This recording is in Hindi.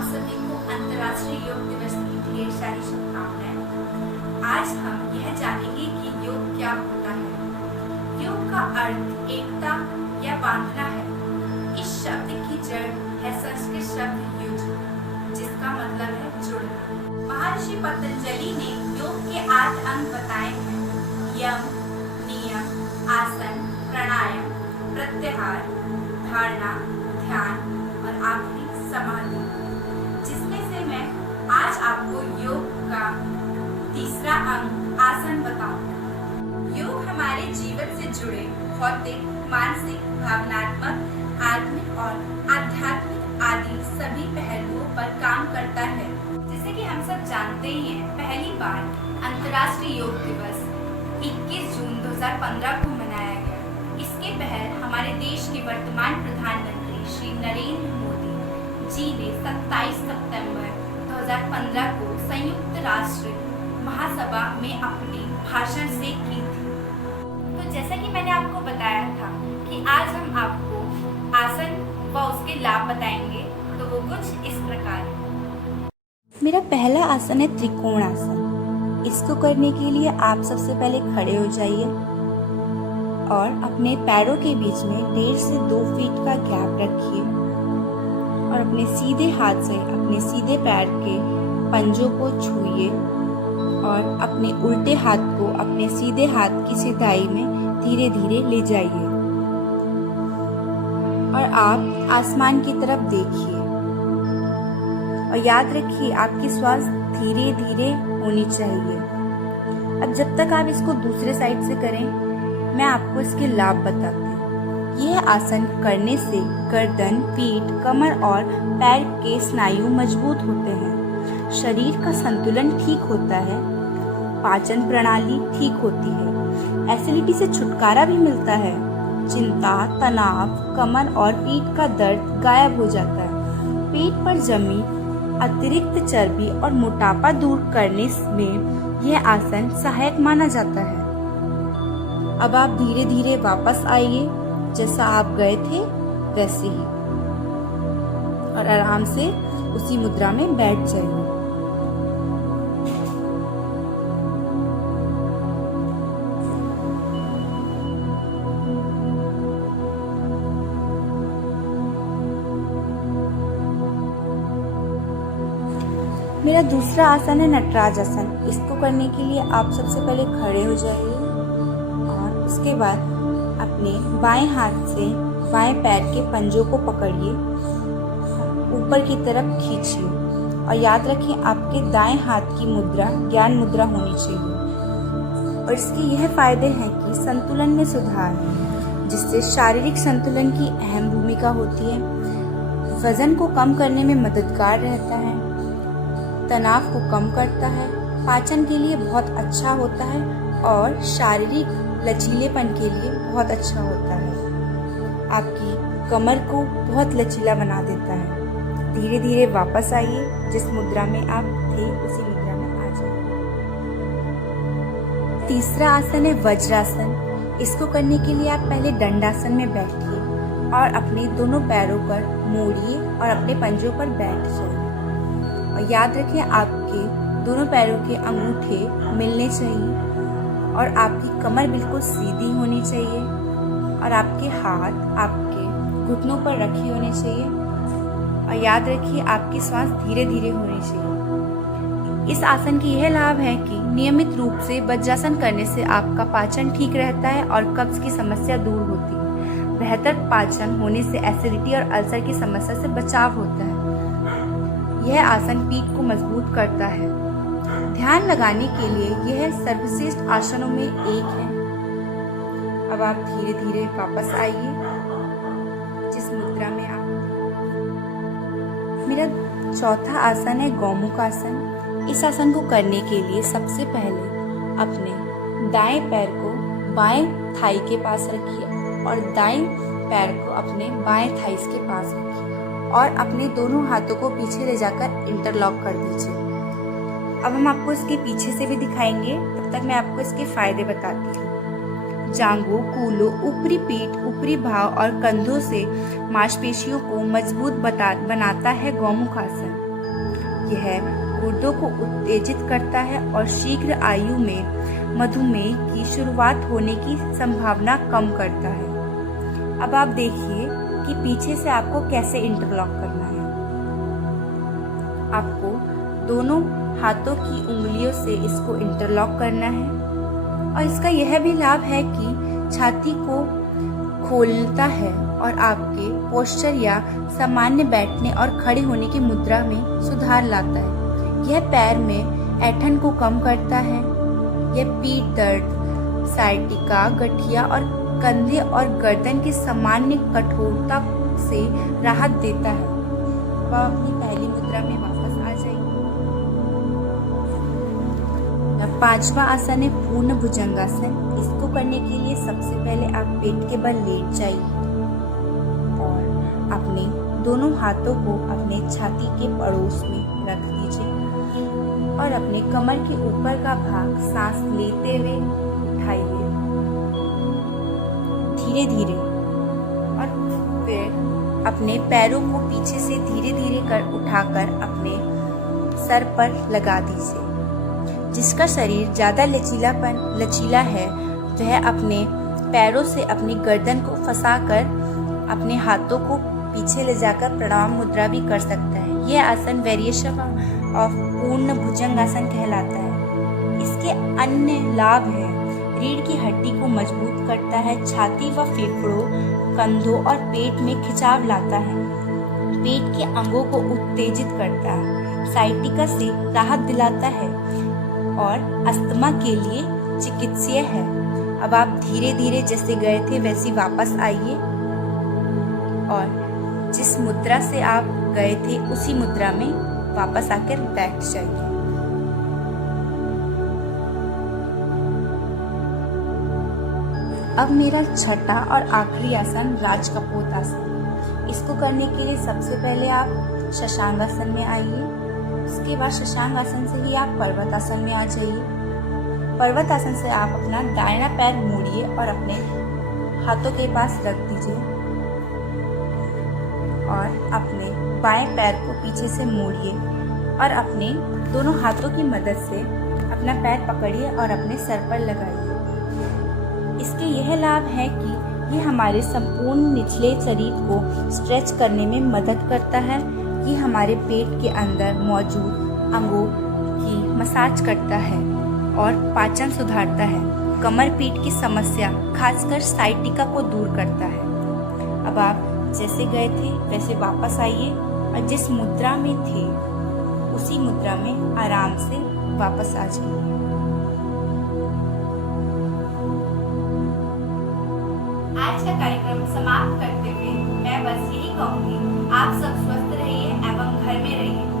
आप सभी को अंतर्राष्ट्रीय योग दिवस की ढेर सारी शुभकामनाएं। आज हम यह जानेंगे कि योग क्या होता है। योग का अर्थ एकता या बांधना है। इस शब्द की जड़ है संस्कृत शब्द युज, जिसका मतलब है जुड़ना। महर्षि पतंजलि ने योग के 8 अंग बताए हैं: यम, नियम, आसन, प्राणायाम, प्रत्याहार, धारणा, ध्यान और आखिरी समाधि, जिसमें से मैं आज आपको योग का तीसरा अंग आसन बताऊंगा। योग हमारे जीवन से जुड़े भौतिक, मानसिक, भावनात्मक, आत्मिक और आध्यात्मिक आदि सभी पहलुओं पर काम करता है। जैसे कि हम सब जानते ही हैं, पहली बार अंतर्राष्ट्रीय योग दिवस 21 जून 2015 को मनाया गया। इसके पहल हमारे देश के वर्तमान प्रधानमंत्री श्री नरेंद्र मोदी जी ने 27 सितंबर 2015 को संयुक्त राष्ट्र महासभा में अपने भाषण से की थी। तो जैसा कि मैंने आपको बताया था कि आज हम आपको आसन व उसके लाभ बताएंगे, तो वो कुछ इस प्रकार है। मेरा पहला आसन है त्रिकोण आसन। इसको करने के लिए आप सबसे पहले खड़े हो जाइए और अपने पैरों के बीच में 1.5 से 2 फीट का गैप रखिए और अपने सीधे हाथ से अपने सीधे पैर के पंजों को छूइए और अपने उल्टे हाथ को अपने सीधे हाथ की सिधाई में धीरे धीरे ले जाइए और आप आसमान की तरफ देखिए और याद रखिए आपकी श्वास धीरे धीरे होनी चाहिए। अब जब तक आप इसको दूसरे साइड से करें, मैं आपको इसके लाभ बताती हूँ। यह आसन करने से गर्दन, पीठ, कमर और पैर के स्नायु मजबूत होते हैं, शरीर का संतुलन ठीक होता है, पाचन प्रणाली ठीक होती है, एसिडिटी से छुटकारा भी मिलता है, चिंता, तनाव, कमर और पीठ का दर्द गायब हो जाता है, पेट पर जमी अतिरिक्त चर्बी और मोटापा दूर करने में यह आसन सहायक माना जाता है। अब आप धीरे धीरे वापस आइए, जैसा आप गए थे वैसे ही, और आराम से उसी मुद्रा में बैठ जाइए। मेरा दूसरा आसन है नटराज आसन। इसको करने के लिए आप सबसे पहले खड़े हो जाइए और उसके बाद अपने बाएं हाथ से बाएं पैर के पंजों को पकड़िए, ऊपर की तरफ खींचिए और याद रखें आपके दाएं हाथ की मुद्रा ज्ञान मुद्रा होनी चाहिए। और इसके यह फायदे हैं कि संतुलन में सुधार, जिससे शारीरिक संतुलन की अहम भूमिका होती है, वजन को कम करने में मददगार रहता है, तनाव को कम करता है, पाचन के लिए बहुत अच्छा होता है और शारीरिक लचीलेपन के लिए बहुत अच्छा होता है। आपकी कमर को बहुत लचीला बना देता है। धीरे धीरे वापस आइए, जिस मुद्रा में आप थे उसी मुद्रा में आ जाइए। तीसरा आसन है वज्रासन। इसको करने के लिए आप पहले दंडासन में बैठिए और अपने दोनों पैरों पर मोड़िए और अपने पंजों पर बैठ जाइए और याद रखें आपके दोनों पैरों के अंगूठे मिलने चाहिए और आपकी कमर बिल्कुल सीधी होनी चाहिए और आपके हाथ आपके घुटनों पर रखे होने चाहिए और याद रखिए आपकी श्वास धीरे धीरे होनी चाहिए। इस आसन की यह लाभ है कि नियमित रूप से वज्रासन करने से आपका पाचन ठीक रहता है और कब्ज की समस्या दूर होती है। बेहतर पाचन होने से एसिडिटी और अल्सर की समस्या से बचाव होता है। यह आसन पीठ को मजबूत करता है। ध्यान लगाने के लिए यह सर्वश्रेष्ठ आसनों में एक है। अब आप धीरे धीरे वापस आइए, जिस मुद्रा में आप। मेरा चौथा आसन है गौमुख आसन। इस आसन को करने के लिए सबसे पहले अपने दाएं पैर को बाएं थाई के पास रखिए और दाएं पैर को अपने बाएं थाइस के पास रखिए और अपने दोनों हाथों को पीछे ले जाकर इंटरलॉक कर दीजिए। अब हम आपको इसके पीछे से भी दिखाएंगे, तब तक मैं आपको इसके फायदे बताती हूँ। जांघों, कूल्हों, ऊपरी पीठ, ऊपरी भाव और कंधों से मांसपेशियों को मजबूत बनाता है गौमुख आसन। यह गुर्दों को उत्तेजित करता है और शीघ्र आयु में मधुमेह की शुरुआत होने की संभावना कम करता है। अब आप देखिए कि पीछे से आपको कैसे इंटरलॉक करना है। आपको दोनों हाथों की उंगलियों से इसको इंटरलॉक करना है और इसका यह भी लाभ है कि छाती को खोलता है और आपके पोस्चर या सामान्य बैठने और खड़े होने की मुद्रा में सुधार लाता है। यह पैर में ऐंठन को कम करता है। यह पीठ दर्द, साइटिका, गठिया और कंधे और गर्दन की सामान्य कठोरता से राहत देता है। अब आप अपनी पहली मुद्रा में वापस आ जाइए। पांचवा आसन है पूर्ण भुजंगासन। इसको करने के लिए सबसे पहले आप पेट के बल लेट जाइए और अपने दोनों हाथों को अपने छाती के पड़ोस में रख दीजिए और अपने कमर के ऊपर का भाग सांस लेते हुए उठाइए धीरे धीरे और फिर अपने पैरों को पीछे से धीरे धीरे कर उठाकर अपने सर पर लगा दीजिए। जिसका शरीर ज़्यादा लचीला है वह अपने पैरों से अपनी गर्दन को फंसाकर अपने हाथों को पीछे ले जाकर प्रणाम मुद्रा भी कर सकता है। यह आसन वेरिएशन ऑफ पूर्ण भुजंगासन कहलाता है। इसके अन्य लाभ है रीढ़ की हड्डी को मजबूत करता है, छाती व फेफड़ों, कंधों और पेट में खिंचाव लाता है, पेट के अंगों को उत्तेजित करता है, साइटिका से राहत दिलाता है और अस्थमा के लिए चिकित्सीय है। अब आप धीरे धीरे जैसे गए थे वैसे वापस आइए और जिस मुद्रा से आप गए थे उसी मुद्रा में वापस आकर बैठ जाइए। अब मेरा छठा और आखिरी आसन राजकपोत आसन। इसको करने के लिए सबसे पहले आप शशांगासन में आइए। उसके बाद शशांगासन से ही आप पर्वतासन में आ जाइए। पर्वतासन से आप अपना दाहिना पैर मोड़िए और अपने हाथों के पास रख दीजिए और अपने बाएं पैर को पीछे से मोड़िए और अपने दोनों हाथों की मदद से अपना पैर पकड़िए और अपने सर पर लगाइए। इसके यह लाभ है कि ये हमारे संपूर्ण निचले शरीर को स्ट्रेच करने में मदद करता है। ये हमारे पेट के अंदर मौजूद अंगों की मसाज करता है और पाचन सुधारता है। कमर पीठ की समस्या खासकर साइटिका को दूर करता है। अब आप जैसे गए थे वैसे वापस आइए और जिस मुद्रा में थे उसी मुद्रा में आराम से वापस आ जाइए। आज का कार्यक्रम समाप्त करते हुए मैं बस यही कहूँगी, आप सब स्वस्थ रहिए एवं घर में रहिए।